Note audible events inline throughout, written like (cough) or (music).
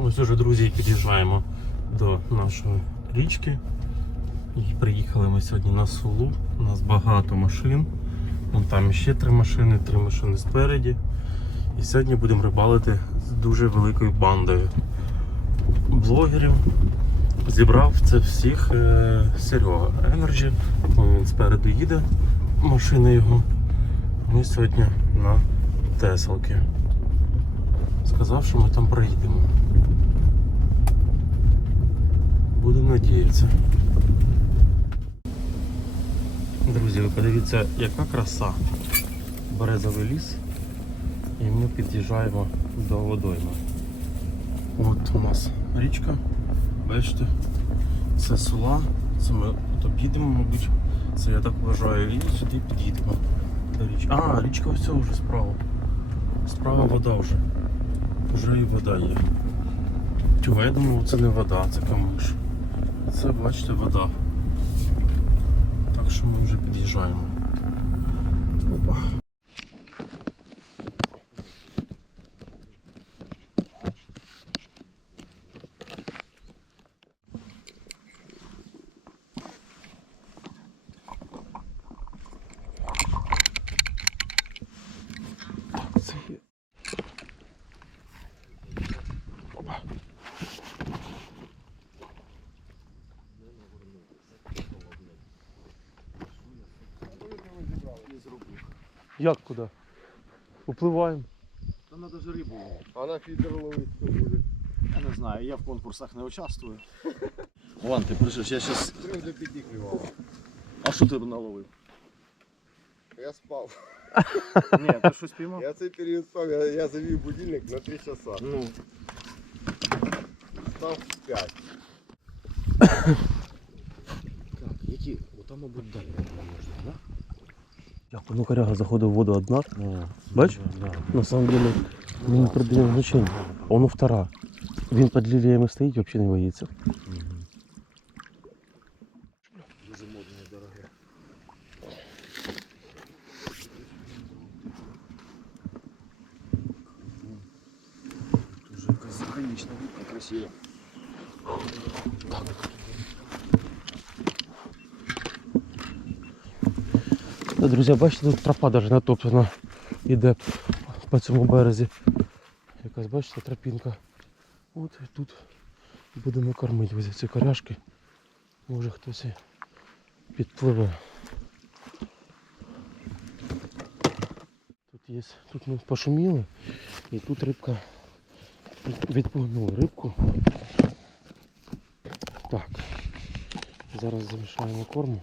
Ось уже, друзі, під'їжджаємо до нашої річки. І приїхали ми сьогодні на Сулу. У нас багато машин. Вон там ще три машини, три машини спереді. І сьогодні будемо рибалити з дуже великою бандою блогерів. Зібрав це всіх е, Серега Energy. Він спереду їде, машина його. Ми сьогодні на Теселки. Сказав, що ми там проїдемо. Будемо надіятися. Друзі, ви подивіться, яка краса. Березовий ліс. І ми під'їжджаємо до водойми. От у нас річка. Бачите, це сула. Це ми тут об'їдемо, мабуть. Це я так вважаю. І сюди під'їдемо. А, річка ось вже справа. Справа вода вже. Вже і вода є. Чого я думав, це не вода, це камиш. Це, бачите, вода. Так що ми вже під'їжджаємо. Опа. Як куди? Upливаємо. Там надо же рибу. А на фідер ловить хто буде? Я не знаю, я в конкурсах не участвую. (laughs) Вон, ти прийшов, я. Три до п'яти клювало. А що ти наловив? Я спав. (laughs) Ні, ти щось піймав? Я цей період спав, я, я завів будильник на 3 часа. Ну, Став в 5. Так, які? Отам, мабуть, далі можна, да? Ну коряга заходить в воду одна. Бач? На самом деле він не придає значення. А воно втора. Він під ліліями стоїть, взагалі не боїться. дуже якась органічна, красиво. Та, друзі, бачите, тут тропа навіть натоплена. Іде по цьому березі. Якась, бачите, тропінка. От і тут будемо кормити ось ці коряшки. Може хтось і підпливе. Тут є, тут ми пошуміли і тут рибка відпугнула рибку. Так. Зараз замішаємо корму.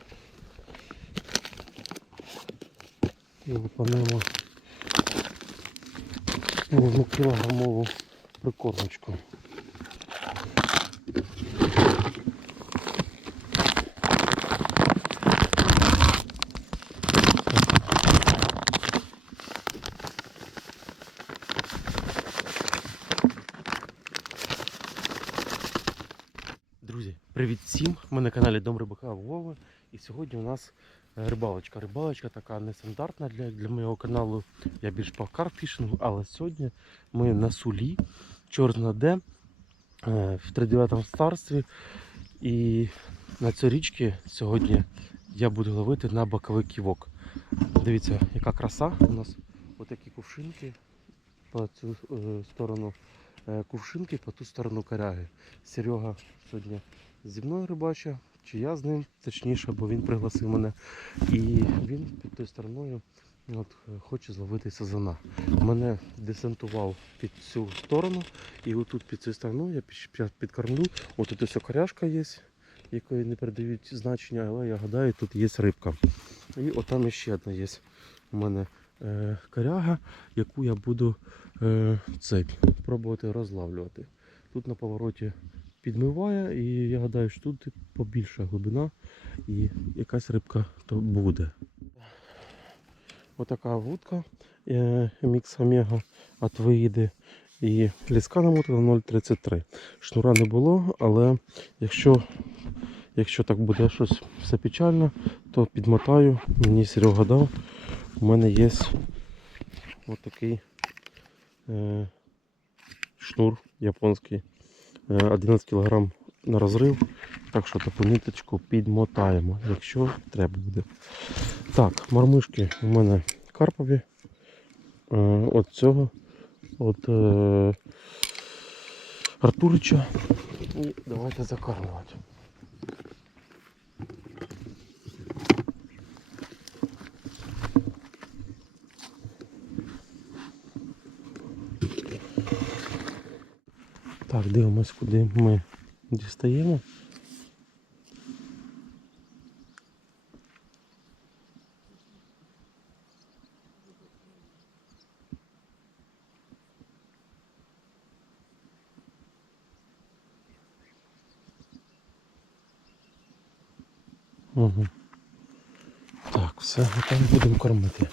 І виконуємо одну кілограмову прикормочку. Друзі, привіт всім! Ми на каналі Дом Рибака Вова. І сьогодні у нас рибалочка. Рибалочка така нестандартна для, для моєго каналу. Я більш по карфішингу, але сьогодні ми на сулі, чорна де, е, в 39 старстві. І на цій річці сьогодні я буду ловити на боковий ківок. Дивіться, яка краса. У нас отакі кувшинки по цю е, сторону е, кувшинки, по ту сторону коряги. Серега сьогодні зі мною рибача, чи я з ним, точніше, бо він пригласив мене. І він під тою стороною от, хоче зловити сазана. Мене десантував під цю сторону, і отут під цю сторону я під, під- підкормлю. От тут ось коряшка є, якої не передають значення, але я гадаю, тут є рибка. І отам ще одна є у мене е, коряга, яку я буду е, цей, пробувати розлавлювати. Тут на повороті підмиває, і я гадаю, що тут побільша глибина і якась рибка то буде. Отака вудка е, мікс Омега від Виїди. І ліска намотана 0,33. Шнура не було, але якщо, якщо так буде щось все печально, то підмотаю. Мені Серега дав. У мене є отакий е, шнур японський 11 кг на розрив. Так що таку ниточку підмотаємо, якщо треба буде. Так, мармишки у мене карпові. Е, От цього. От е, Артурича. І давайте закармувати. Так, дивимось, куди ми дістаємо. Угу. Так, все, готові будемо кормити.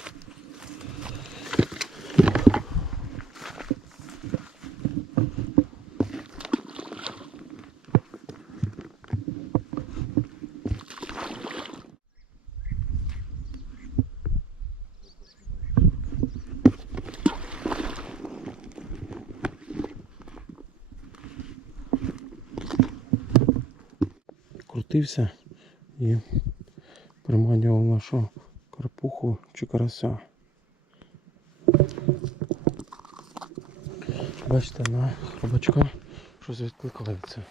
Крутився і приманював нашу карпуху чи карася. Бачите, на хробачка щось відкликається.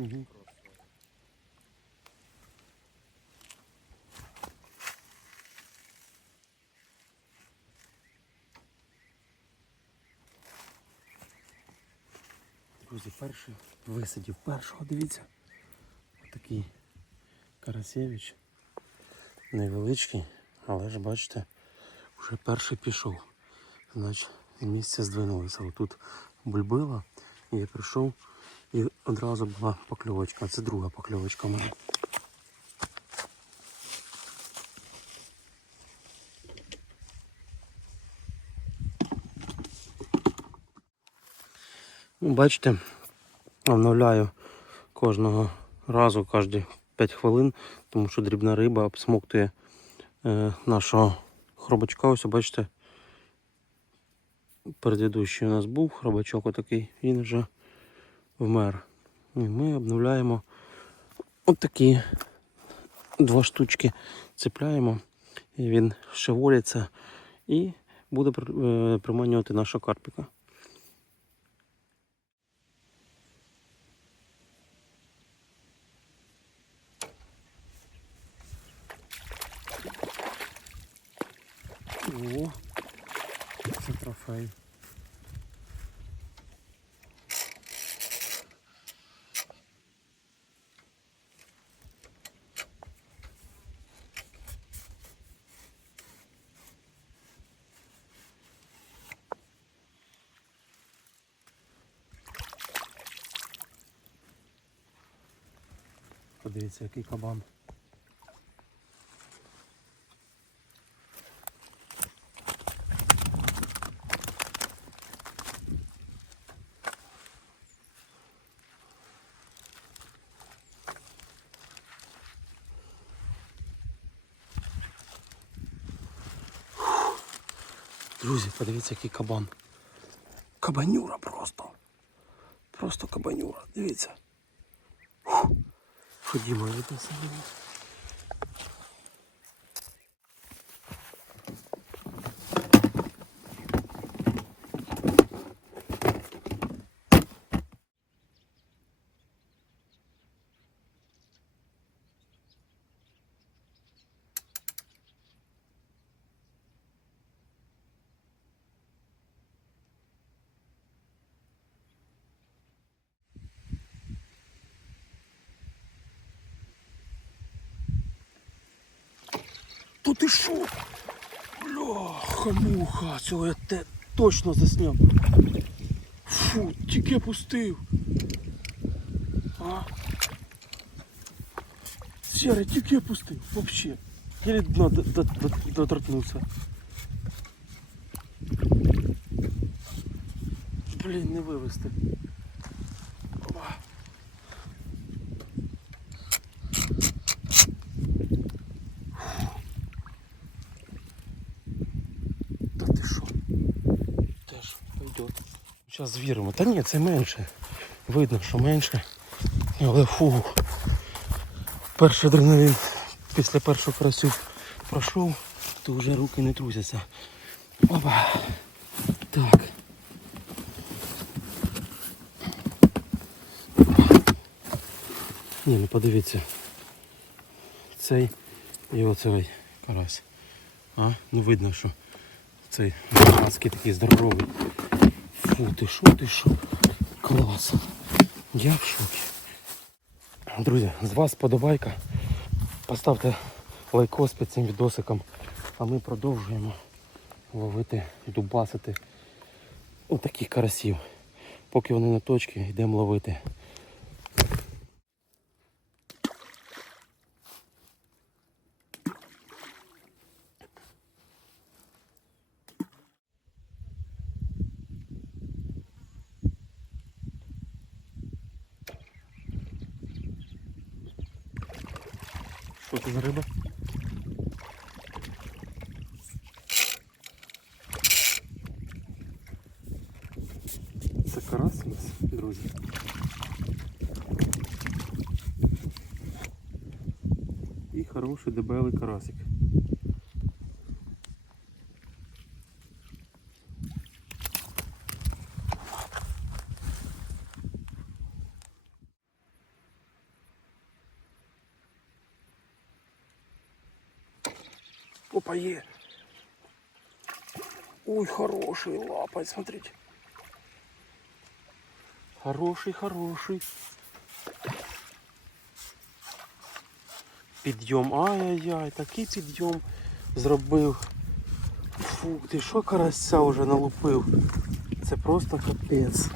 Угу. Друзі, перший висадів першого, дивіться. Такий Карасєвич. Невеличкий, але ж бачите, вже перший пішов. Значить, з місця здвинулися. Отут бульбила, і я прийшов і одразу була покльовочка. Це друга покльовочка в мене. Ну, Бачите, обновляю кожного разу, кожні 5 хвилин, тому що дрібна риба обсмоктує е, нашого хробачка. Ось бачите, передвідущий у нас був хробачок отакий, він вже вмер. І ми обновляємо отакі два штучки цепляємо, і він шеволиться і буде е, приманювати нашого карпіка. Подивіться, який кабан. Друзі, подивіться, який кабан. Кабанюра просто. Просто кабанюра. Дивіться. Ходімо, віднесемо. То ти що? Бляха, муха, цього я те точно засняв. Фу, тільки пустив. А? Сірий, тільки я пустив, вообще. Єлі дна д- д- д- доторкнувся. Блін, не вивезти. Зараз звіримо. Та ні, це менше. Видно, що менше. Але фу. Перший адреналін після першого карасю пройшов, то вже руки не трусяться. Опа. Так. Ні, ну подивіться. Цей і оцей карась. А? Ну видно, що цей громадський такий здоровий. Фу, ти що, ти що? Клас. Я в шокі. Друзі, з вас подобайка. Поставте лайкос під цим відосиком. А ми продовжуємо ловити, дубасити отаких карасів. Поки вони на точці, йдемо ловити. Що це за риба? Це карась у нас, друзі. І хороший дебелий карасик. Е. Ой, хороший лапать, смотрите. Хороший, хороший. Підйом. Ай-яй-яй, такий підйом зробив. Фу, ти що карася вже налупив? Це просто капець.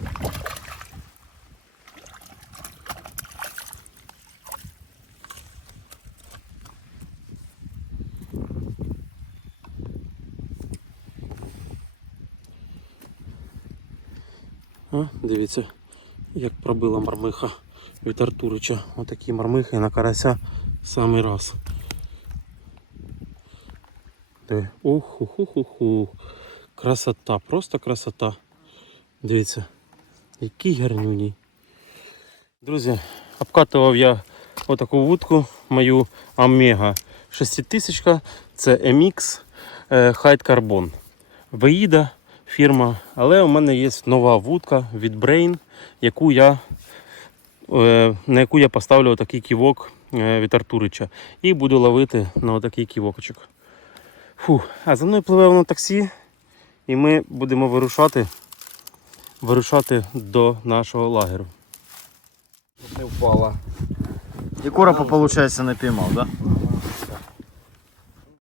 А, дивіться, як пробила мармиха від Артурича. Отакі мармихи на карася в самий раз. Уху-ху-ху-ху. Красота, просто красота. Дивіться, який гарнюній. Друзі, обкатував я отаку вудку, мою Омега 6000. Це MX Hide Carbon. Фірма, але у мене є нова вудка від Brain, яку я, е, на яку я поставлю такий ківок е, від Артурича. І буду ловити на отакий ківокочок. Фу. А за мною пливе воно таксі, і ми будемо вирушати, вирушати до нашого лагеру. Не впала. І коропа, виходить, не піймав, так? Да?